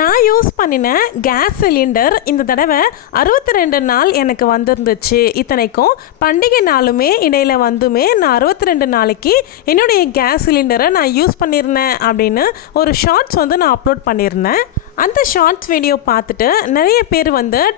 நான் யூஸ் பண்ணின gas cylinder இந்த தடவை 62 நாள் எனக்கு வந்திருந்துச்சு. இத்தனைக்கும் பண்டிகை நாளுமே இடையில வந்துமே நான் 62 நாளைக்கு என்னுடைய கேஸ் சிலிண்டரை நான் யூஸ் பண்ணியிருந்தேன் அப்படின்னு ஒரு ஷார்ட்ஸ் நான் அப்லோட் பண்ணியிருந்தேன். அந்த ஷார்ட்ஸ் வீடியோ பார்த்துட்டு நிறைய பேர்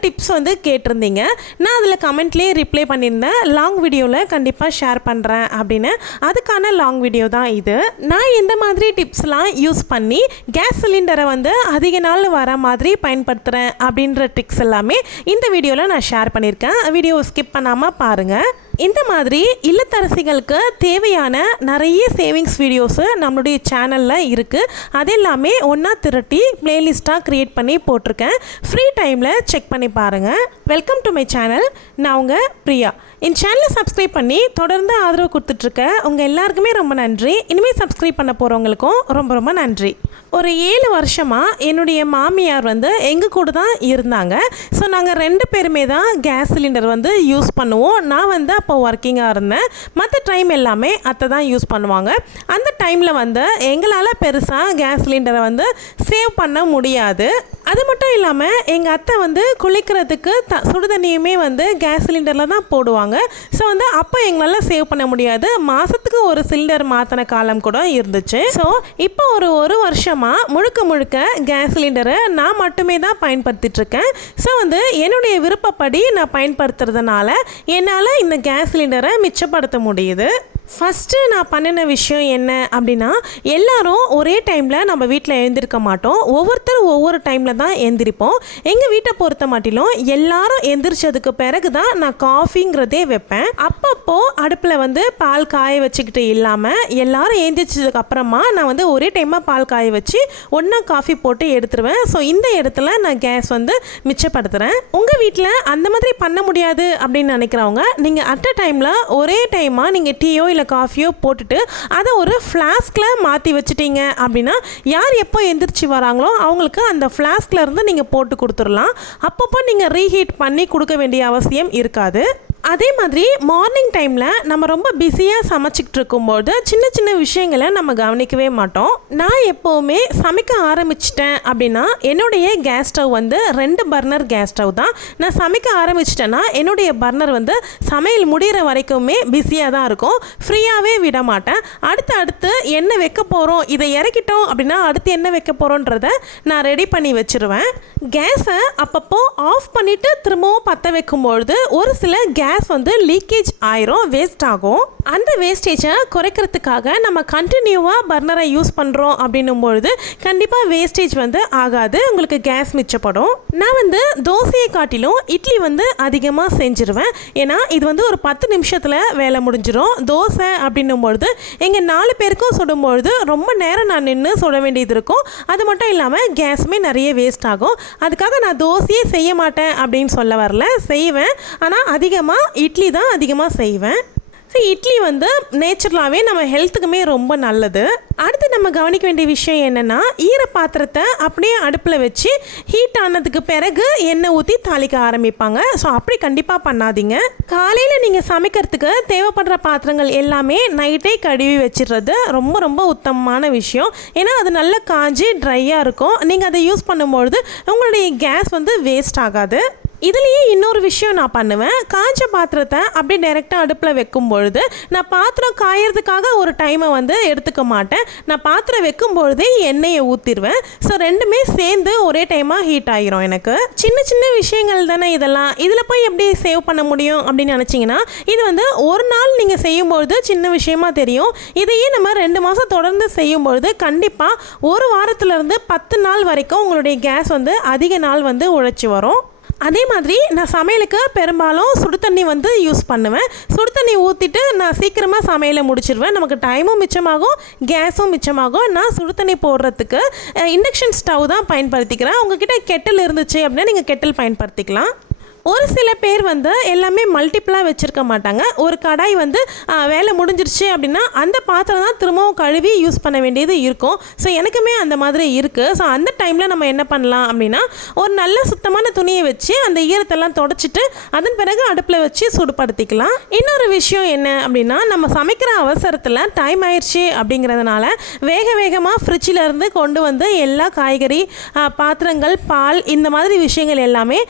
டிப்ஸ் கேட்டிருந்தீங்க. நான் அதில் கமெண்ட்லேயே ரிப்ளை பண்ணியிருந்தேன். லாங் வீடியோவில் கண்டிப்பாக ஷேர் பண்ணுறேன் அப்படின்னு. அதுக்கான லாங் வீடியோ தான் இது. நான் இந்த மாதிரி டிப்ஸ்லாம் யூஸ் பண்ணி கேஸ் சிலிண்டரை அதிக நாள் வர மாதிரி பயன்படுத்துகிறேன் அப்படின்ற ட்ரிக்ஸ் எல்லாமே இந்த வீடியோவில் நான் ஷேர் பண்ணியிருக்கேன். வீடியோவை ஸ்கிப் பண்ணாமல் பாருங்கள். இந்த மாதிரி இல்லத்தரசிகளுக்கு தேவையான நிறைய சேவிங்ஸ் வீடியோஸு நம்மளுடைய சேனலில் இருக்குது. அது எல்லாமே ஒன்றா திரட்டி பிளேலிஸ்ட்டாக க்ரியேட் பண்ணி போட்டிருக்கேன். ஃப்ரீ டைமில் செக் பண்ணி பாருங்கள். Welcome to my channel. நான் உங்கள் பிரியா. என் சேனலை சப்ஸ்கிரைப் பண்ணி தொடர்ந்து ஆதரவு கொடுத்துட்ருக்க உங்கள் எல்லாருக்குமே ரொம்ப நன்றி. இனிமேல் சப்ஸ்கிரைப் பண்ண போகிறவங்களுக்கும் ரொம்ப ரொம்ப நன்றி. ஒரு 7 வருஷமாக என்னுடைய மாமியார் எங்கள் கூட தான் இருந்தாங்க. ஸோ நாங்கள் 2 பேருமே தான் கேஸ் சிலிண்டர் யூஸ் பண்ணுவோம். நான் அப்போ ஒர்க்கிங்காக இருந்தேன். மற்ற டைம் எல்லாமே அத்தை தான் யூஸ் பண்ணுவாங்க. அந்த டைமில் எங்களால் பெருசாக கேஸ் சிலிண்டரை சேவ் பண்ண முடியாது. அது மட்டும் இல்லாமல் எங்கள் அத்தை குளிக்கிறதுக்கு சுடுதண்ணியுமே கேஸ் சிலிண்டரில் தான் போடுவாங்க. ஸோ அப்போ எங்களால் சேவ் பண்ண முடியாது. மாதத்துக்கு ஒரு சிலிண்டர் மாற்றின காலம் கூட இருந்துச்சு. ஸோ இப்போ ஒரு வருஷமாக முழுக்க முழுக்க கேஸ் சிலிண்டரை நான் மட்டுமே தான் பயன்படுத்திகிட்ருக்கேன். ஸோ என்னுடைய விருப்பப்படி நான் பயன்படுத்துறதுனால என்னால் இந்த கேஸ் சிலிண்டரை மிச்சப்படுத்த முடியுது. ஃபஸ்ட்டு நான் பண்ணின விஷயம் என்ன அப்படின்னா, எல்லாரும் ஒரே டைமில் நம்ம வீட்டில் எழுந்திருக்க மாட்டோம். ஒவ்வொருத்தரும் ஒவ்வொரு டைமில் தான் எழுந்திரிப்போம். எங்கள் வீட்டை பொறுத்த மாட்டிலும் எல்லாரும் எந்திரிச்சதுக்கு பிறகு தான் நான் காஃபிங்கிறதே வைப்பேன். அப்பப்போ அடுப்பில் பால் காய வச்சுக்கிட்டு இல்லாமல் எல்லாரும் எழுந்திரிச்சதுக்கு அப்புறமா நான் ஒரே டைமாக பால் காய வச்சு ஒன்றா காஃபி போட்டு எடுத்துருவேன். ஸோ இந்த இடத்துல நான் கேஸ் மிச்சப்படுத்துகிறேன். உங்கள் வீட்டில் அந்த மாதிரி பண்ண முடியாது அப்படின்னு நினைக்கிறவங்க, நீங்கள் அட் அ டைமில் ஒரே டைமாக நீங்கள் டீயோ இல்லை காஃபியோ போட்டுட்டு அதை ஒரு ஃப்ளாஸ்கில் மாற்றி வச்சுட்டீங்க அப்படின்னா யார் எப்போ எந்திரிச்சு வராங்களோ அவங்களுக்கு அந்த ஃப்ளாஸ்கில் இருந்து நீங்கள் போட்டு கொடுத்துடலாம். அப்பப்போ நீங்கள் ரீஹீட் பண்ணி கொடுக்க வேண்டிய அவசியம் இருக்காது. அதே மாதிரி மார்னிங் டைமில் நம்ம ரொம்ப பிஸியாக சமைச்சிக்கிட்டு இருக்கும்போது சின்ன சின்ன விஷயங்களை நம்ம கவனிக்கவே மாட்டோம். நான் எப்போவுமே சமைக்க ஆரம்பிச்சிட்டேன் அப்படின்னா என்னுடைய gas stove 2 burner gas stove தான். நான் சமைக்க ஆரம்பிச்சிட்டேன்னா என்னுடைய பர்னர் சமையல் முடிகிற வரைக்குமே பிஸியாக தான் இருக்கும். ஃப்ரீயாகவே விட மாட்டேன். அடுத்து என்ன வைக்க போகிறோம், இதை இறக்கிட்டோம் அப்படின்னா அடுத்து என்ன வைக்க போகிறோன்றத நான் ரெடி பண்ணி வச்சுருவேன். கேஸை அப்பப்போ ஆஃப் பண்ணிவிட்டு திரும்பவும் பற்ற வைக்கும்பொழுது ஒரு சில கேஸ் லீக்கேஜ் ஆயிரும், வேஸ்ட் ஆகும். அந்த வேஸ்டேஜை குறைக்கிறதுக்காக நம்ம கண்டினியூவாக பர்னரை யூஸ் பண்ணுறோம் அப்படின்னும் பொழுது கண்டிப்பாக வேஸ்டேஜ் ஆகாது, உங்களுக்கு கேஸ் மிச்சப்படும். நான் தோசையை காட்டிலும் இட்லி அதிகமாக செஞ்சுருவேன். ஏன்னா இது ஒரு 10 நிமிஷத்தில் வேலை முடிஞ்சிடும். தோசை அப்படின்னும் பொழுது எங்கள் 4 பேருக்கும் சுடும்பொழுது ரொம்ப நேரம் நான் நின்று சுட வேண்டியது இருக்கும். அது மட்டும் இல்லாமல் கேஸுமே நிறைய வேஸ்ட் ஆகும். அதுக்காக நான் தோசையே செய்ய மாட்டேன் அப்படின்னு சொல்ல வரல, செய்வேன். ஆனால் அதிகமாக இட்லி தான் அதிகமாக செய்வேன். இட்லி நேச்சுரலாகவே நம்ம ஹெல்த்துக்குமே ரொம்ப நல்லது. அடுத்து நம்ம கவனிக்க வேண்டிய விஷயம் என்னென்னா, ஈர பாத்திரத்தை அப்படியே அடுப்பில் வச்சு ஹீட் ஆனதுக்கு பிறகு எண்ணெய் ஊற்றி தாளிக்க ஆரம்பிப்பாங்க. ஸோ அப்படி கண்டிப்பாக பண்ணாதீங்க. காலையில் நீங்கள் சமைக்கிறதுக்கு தேவைப்படுற பாத்திரங்கள் எல்லாமே நைட்டே கழுவி வச்சிடுறது ரொம்ப ரொம்ப உத்தமமான விஷயம். ஏன்னா அது நல்லா காஞ்சி ட்ரையாக இருக்கும். நீங்கள் அதை யூஸ் பண்ணும்பொழுது உங்களுடைய கேஸ் வேஸ்ட் ஆகாது. இதுலேயே இன்னொரு விஷயம் நான் பண்ணுவேன். காய்ச்ச பாத்திரத்தை அப்படியே டைரெக்டாக அடுப்பில் வைக்கும் பொழுது நான் பாத்திரம் காயறதுக்காக ஒரு டைமை எடுத்துக்க மாட்டேன். நான் பாத்திரம் வைக்கும் பொழுதே எண்ணெயை ஊற்றிடுவேன். ஸோ ரெண்டுமே சேர்ந்து ஒரே டைமாக ஹீட் ஆகிரும். எனக்கு சின்ன சின்ன விஷயங்கள் தானே இதெல்லாம். இதில் போய் எப்படி சேவ் பண்ண முடியும் அப்படின்னு நினச்சிங்கன்னா, இது ஒரு நாள் நீங்கள் செய்யும்பொழுது சின்ன விஷயமா தெரியும். இதையே நம்ம 2 மாதம் தொடர்ந்து செய்யும்பொழுது கண்டிப்பாக ஒரு வாரத்துலேருந்து 10 நாள் வரைக்கும் உங்களுடைய கேஸ் அதிக நாள் உழைச்சி வரும். அதே மாதிரி நான் சமையலுக்கு பெரும்பாலும் சுடு தண்ணி யூஸ் பண்ணுவேன். சுடு தண்ணி ஊற்றிட்டு நான் சீக்கிரமாக சமையலை முடிச்சிடுவேன். நமக்கு டைமும் மிச்சமாகும், கேஸும் மிச்சமாகும். நான் சுடு தண்ணி போடுறதுக்கு இண்டக்ஷன் ஸ்டவ் தான் பயன்படுத்திக்கிறேன். உங்ககிட்ட கெட்டில் இருந்துச்சு அப்படின்னா நீங்கள் கெட்டில் பயன்படுத்திக்கலாம். ஒரு சில பேர் வந்து எல்லாமே மல்டிப்ளாக வச்சுருக்க மாட்டாங்க. ஒரு கடாய் வந்து வேலை முடிஞ்சிருச்சு அப்படின்னா அந்த பாத்திரம் தான் திரும்பவும் கழுவி யூஸ் பண்ண வேண்டியது இருக்கும். ஸோ எனக்குமே அந்த மாதிரி இருக்குது. ஸோ அந்த டைமில் நம்ம என்ன பண்ணலாம் அப்படின்னா ஒரு நல்ல சுத்தமான துணியை வச்சு அந்த ஈரத்தெல்லாம் தொடச்சிட்டு அதன் பிறகு அடுப்பில் வச்சு சூடுபடுத்திக்கலாம். இன்னொரு விஷயம் என்ன அப்படின்னா நம்ம சமைக்கிற அவசரத்தில் டைம் ஆயிடுச்சு அப்படிங்கிறதுனால வேகமாக ஃப்ரிட்ஜில் இருந்து கொண்டு வந்து எல்லா காய்கறி பாத்திரங்கள் பால் இந்த மாதிரி விஷயங்கள் எல்லாமே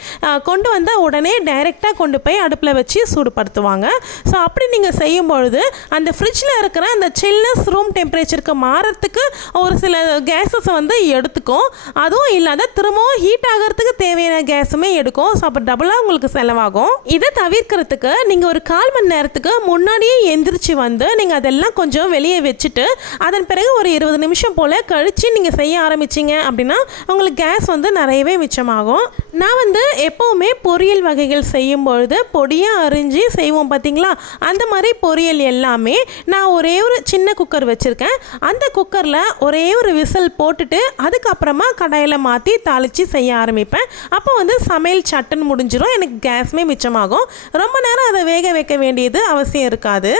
கொண்டு வந்து உடனே டைரெக்டாக கொண்டு போய் அடுப்பில் வச்சு சூடுபடுத்துவாங்க. ஸோ அப்படி நீங்கள் செய்யும் பொழுது அந்த ஃப்ரிட்ஜில் இருக்கிற அந்த சில்னஸ் ரூம் டெம்பரேச்சருக்கு மாறத்துக்கு ஒரு சில கேஸஸை வந்து எடுத்துக்கும். அதுவும் இல்லாத திரும்பவும் ஹீட் ஆகிறதுக்கு தேவையான கேஸுமே எடுக்கும். ஸோ அப்போ டபுளாக உங்களுக்கு செலவாகும். இதை தவிர்க்கிறதுக்கு நீங்கள் ஒரு 1/4 மணி நேரத்துக்கு முன்னாடியே எந்திரிச்சு வந்து நீங்கள் அதெல்லாம் கொஞ்சம் வெளியே வச்சுட்டு அதன் பிறகு ஒரு 20 நிமிஷம் போல் கழித்து நீங்கள் செய்ய ஆரம்பிச்சிங்க அப்படின்னா உங்களுக்கு கேஸ் வந்து நிறையவே மிச்சமாகும். நான் வந்து எப்போவுமே பொரியல் வகைகள் செய்யும்பொழுது பொடியாக அரிஞ்சு செய்வோம் பார்த்தீங்களா, அந்த மாதிரி பொரியல் எல்லாமே நான் ஒரே ஒரு சின்ன குக்கர் வச்சுருக்கேன். அந்த குக்கரில் ஒரே ஒரு விசில் போட்டுட்டு அதுக்கப்புறமா கடாயில் மாற்றி தாளித்து செய்ய ஆரம்பிப்பேன். அப்போ வந்து சமையல் சட்டுன்னு முடிஞ்சிடும். எனக்கு கேஸுமே மிச்சமாகும். ரொம்ப நேரம் அதை வேக வைக்க வேண்டியது அவசியம் இருக்காது.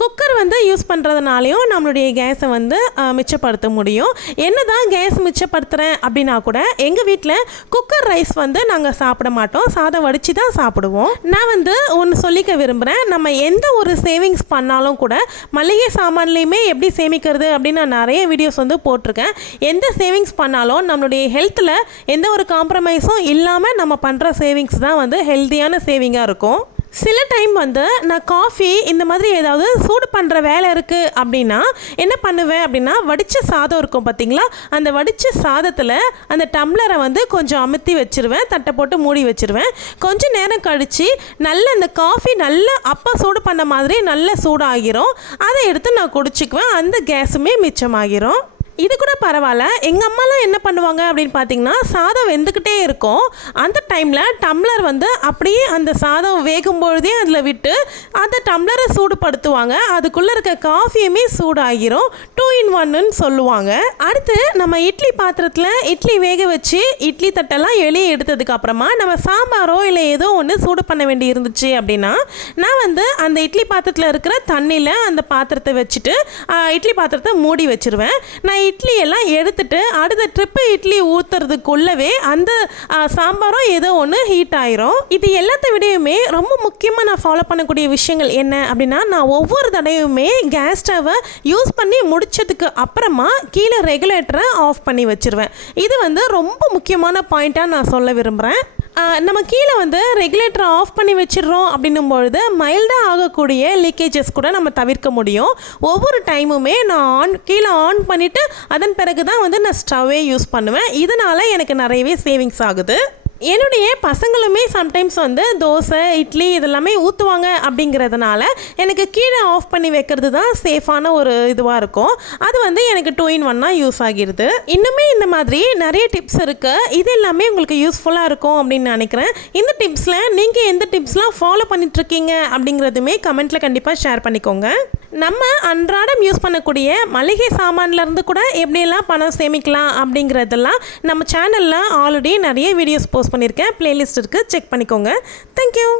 குக்கர் வந்து யூஸ் பண்ணுறதுனாலையும் நம்மளுடைய கேஸை வந்து மிச்சப்படுத்த முடியும். என்ன தான் கேஸ் மிச்சப்படுத்துகிறேன் அப்படின்னா கூட எங்கள் வீட்டில் குக்கர் ரைஸ் வந்து நாங்கள் சாப்பிட மாட்டோம். சாதம் வடித்து தான் சாப்பிடுவோம். நான் வந்து ஒன்று சொல்லிக்க விரும்புகிறேன். நம்ம எந்த ஒரு சேவிங்ஸ் பண்ணாலும் கூட மளிகை சாமான்லேயுமே எப்படி சேமிக்கிறது அப்படின்னு நான் நிறைய வீடியோஸ் வந்து போட்டிருக்கேன். எந்த சேவிங்ஸ் பண்ணாலும் நம்மளுடைய ஹெல்த்தில் எந்த ஒரு காம்ப்ரமைஸும் இல்லாமல் நம்ம பண்ணுற சேவிங்ஸ் தான் வந்து ஹெல்த்தியான சேவிங்காக இருக்கும். சில டைம் வந்து நான் காஃபி இந்த மாதிரி ஏதாவது சூடு பண்ணுற வேலை இருக்குது அப்படின்னா என்ன பண்ணுவேன் அப்படின்னா வடித்த சாதம் இருக்கும் பார்த்தீங்களா, அந்த வடித்த சாதத்தில் அந்த டம்ளரை வந்து கொஞ்சம் அமுத்தி வச்சுருவேன். தட்டை போட்டு மூடி வச்சுருவேன். கொஞ்சம் நேரம் கழித்து நல்ல அந்த காஃபி நல்லா அப்போ சூடு பண்ண மாதிரி நல்ல சூடாகிரும். அதை எடுத்து நான் குடிச்சிக்குவேன். அந்த கேஸுமே மிச்சமாகிரும். இது கூட பரவாயில்ல. எங்கள் அம்மாலாம் என்ன பண்ணுவாங்க அப்படின்னு பார்த்தீங்கன்னா சாதம் வெந்துக்கிட்டே இருக்கும். அந்த டைமில் டம்ளர் வந்து அப்படியே அந்த சாதம் வேகும்பொழுதே அதில் விட்டு அந்த டம்ளரை சூடுபடுத்துவாங்க. அதுக்குள்ளே இருக்க காஃபியுமே சூடாகிரும். 2 in 1ன்னு சொல்லுவாங்க. அடுத்து நம்ம இட்லி பாத்திரத்தில் இட்லி வேக வச்சு இட்லி தட்டெல்லாம் வெளியே எடுத்ததுக்கு அப்புறமா நம்ம சாம்பாரோ இல்லை ஏதோ ஒன்று சூடு பண்ண வேண்டி இருந்துச்சு அப்படின்னா நான் வந்து அந்த இட்லி பாத்திரத்தில் இருக்கிற தண்ணியில் அந்த பாத்திரத்தை வச்சுட்டு இட்லி பாத்திரத்தை மூடி வச்சுருவேன். நான் இட்லி எல்லாம் எடுத்துட்டு அடுத்த ட்ரிப்பு இட்லி ஊற்றுறதுக்குள்ளவே அந்த சாம்பாரும் ஏதோ ஒன்று ஹீட் ஆயிரும். இது எல்லாத்த விடையுமே ரொம்ப முக்கியமாக நான் ஃபாலோ பண்ணக்கூடிய விஷயங்கள் என்ன அப்படின்னா நான் ஒவ்வொரு தடவையுமே கேஸ் ஸ்டவ்வை யூஸ் பண்ணி முடிச்சதுக்கு அப்புறமா கீழே ரெகுலேட்டரை ஆஃப் பண்ணி வச்சுருவேன். இது வந்து ரொம்ப முக்கியமான பாயிண்ட்டாக நான் சொல்ல விரும்புகிறேன். நம்ம கீழே வந்து ரெகுலேட்டரை ஆஃப் பண்ணி வச்சிடுறோம் அப்படின்னும் பொழுது மைல்டாக ஆகக்கூடிய லீக்கேஜஸ் கூட நம்ம தவிர்க்க முடியும். ஒவ்வொரு டைமுமே நான் கீழே ஆன் பண்ணிவிட்டு அதன் பிறகு தான் வந்து நான் ஸ்டவ்வே யூஸ் பண்ணுவேன். இதனால் எனக்கு நிறையவே சேவிங்ஸ் ஆகுது. என்னுடைய பசங்களுமே சம்டைம்ஸ் வந்து தோசை இட்லி இதெல்லாமே ஊற்றுவாங்க அப்படிங்கிறதுனால எனக்கு கீழே ஆஃப் பண்ணி வைக்கிறது தான் சேஃபான ஒரு இதுவாக இருக்கும். அது வந்து எனக்கு 2 in 1 யூஸ் ஆகிடுது. இன்னுமே இந்த மாதிரி நிறைய டிப்ஸ் இருக்குது. இது எல்லாமே உங்களுக்கு யூஸ்ஃபுல்லாக இருக்கும் அப்படின்னு நினைக்கிறேன். இந்த டிப்ஸில் நீங்கள் எந்த டிப்ஸ்லாம் ஃபாலோ பண்ணிகிட்ருக்கீங்க அப்படிங்கிறதுமே கமெண்ட்டில் கண்டிப்பாக ஷேர் பண்ணிக்கோங்க. நம்ம அன்றாடம் யூஸ் பண்ணக்கூடிய மளிகை சாமான்லேருந்து கூட எப்படியெல்லாம் பணம் சேமிக்கலாம் அப்படிங்கிறதெல்லாம் நம்ம சேனலில் ஆல்ரெடி நிறைய வீடியோஸ் போஸ்ட் பண்ணியிருக்கேன். பிளேலிஸ்ட் இருக்குது, செக் பண்ணிக்கோங்க. தேங்க்யூ.